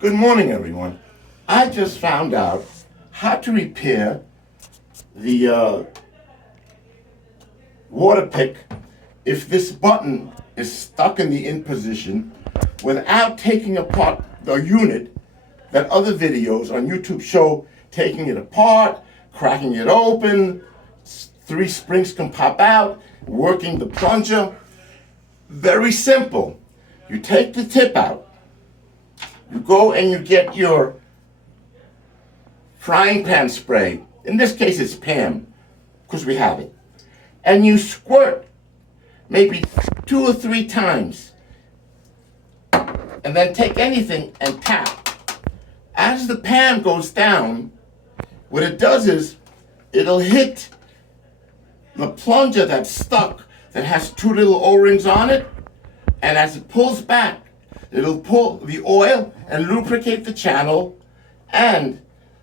Good morning, everyone. I just found out how to repair the Waterpik if this button is stuck in the in position without taking apart the unit that other videos on YouTube show taking it apart, cracking it open, 3 springs can pop out, working the plunger. Very simple. You take the tip out. You go and you get your frying pan spray. In this case, it's Pam, because we have it. And you squirt maybe 2 or 3 times. And then take anything and tap. As the pan goes down, what it does is it'll hit the plunger that's stuck, that has 2 little O-rings on it. And as it pulls back, it'll pull the oil and lubricate the channel, and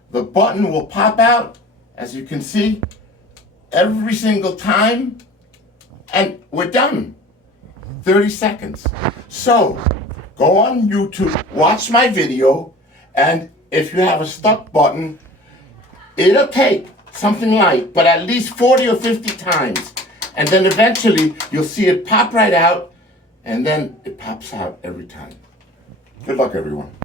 the button will pop out, as you can see, every single time, and we're done. 30 seconds. So, go on YouTube, watch my video, and if you have a stuck button, it'll take something like, but at least 40 or 50 times. And then eventually, you'll see it pop right out, and then it pops out every time. Good luck, everyone.